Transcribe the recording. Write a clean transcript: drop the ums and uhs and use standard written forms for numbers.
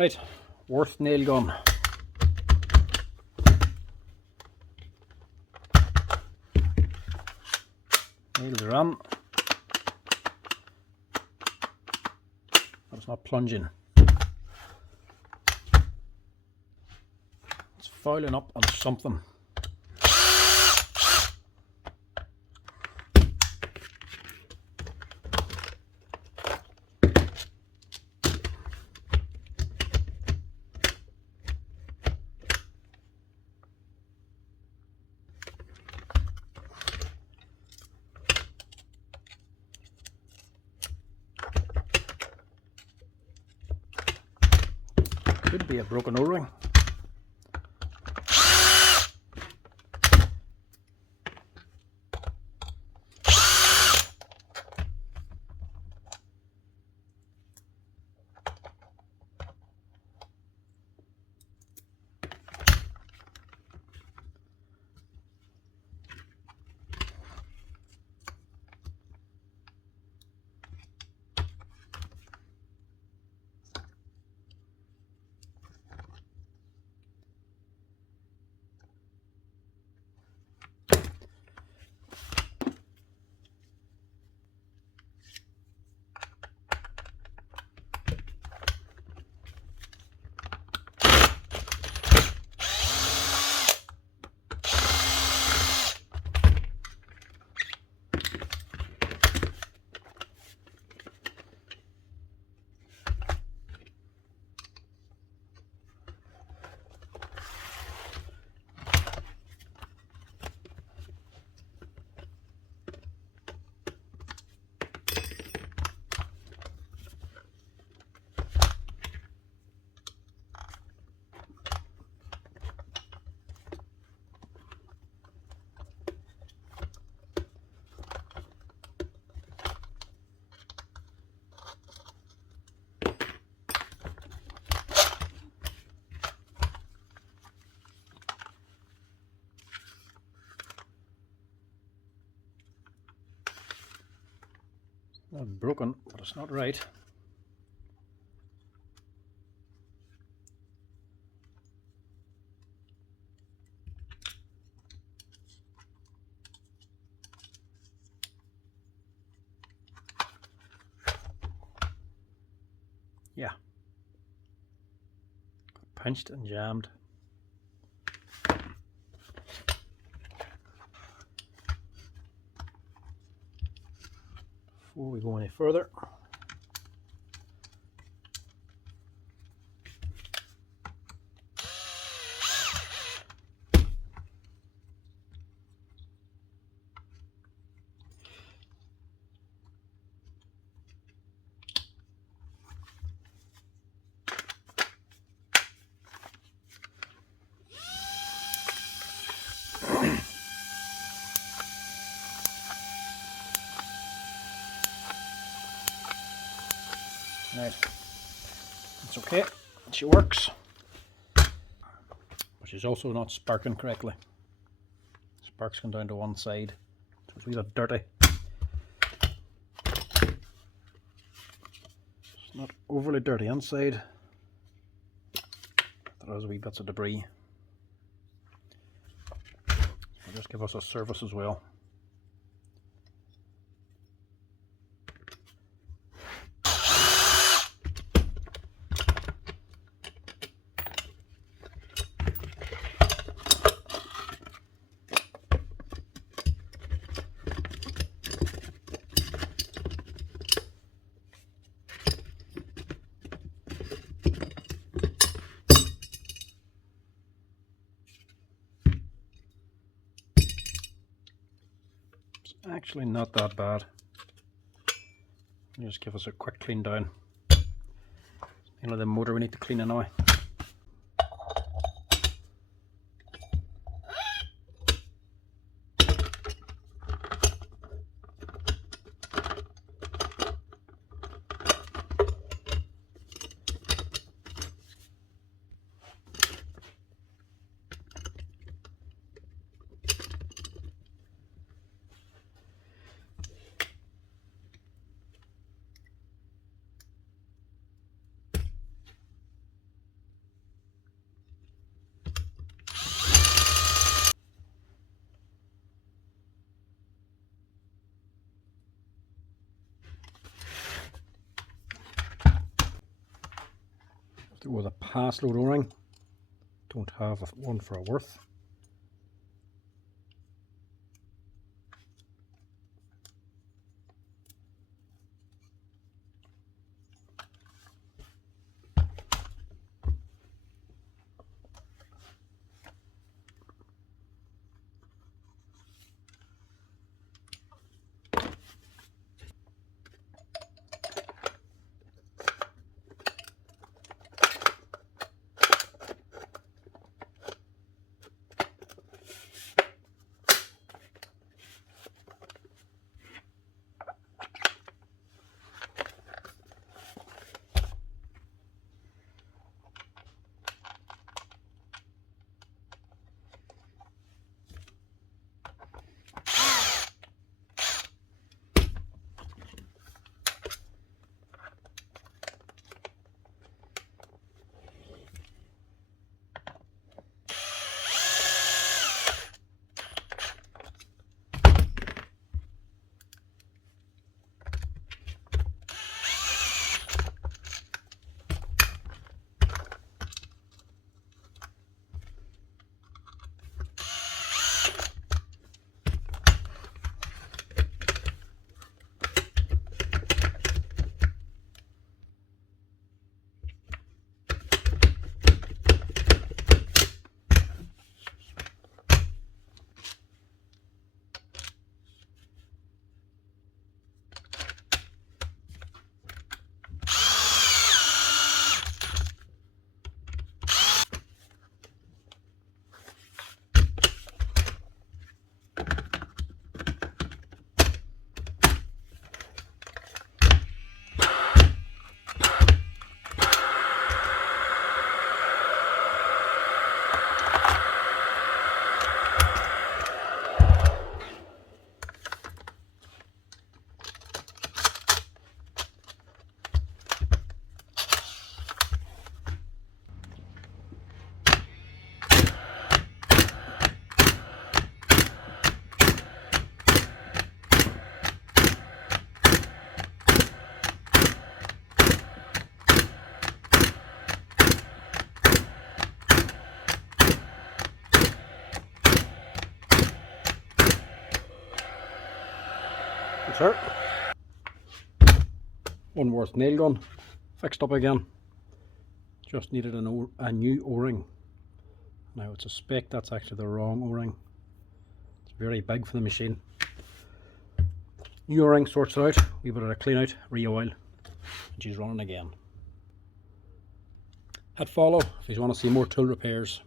Right, Wurth nail gun. Nails are on, but it's not plunging. It's filing up on something. Could be a broken O-ring. Not broken, but it's not right. Yeah. Pinched and jammed. Before we go any further, right, it's okay, she works, but she's also not sparking correctly. Sparks come down to one side, so it's a wee bit dirty. It's not overly dirty inside, there is wee bits of debris. I'll just give us a service as well. Actually not that bad. Just give us a quick clean down. The motor we need to clean it now. to go with a paslode O-ring. Don't have one for a Wurth. Sir. One Wurth nail gun fixed up again. Just needed a new O-ring. Now I would suspect that's actually the wrong O-ring. It's very big for the machine. New O-ring sorts it out. We put it a clean out, re-oil, and she's running again. Hit follow if you want to see more tool repairs.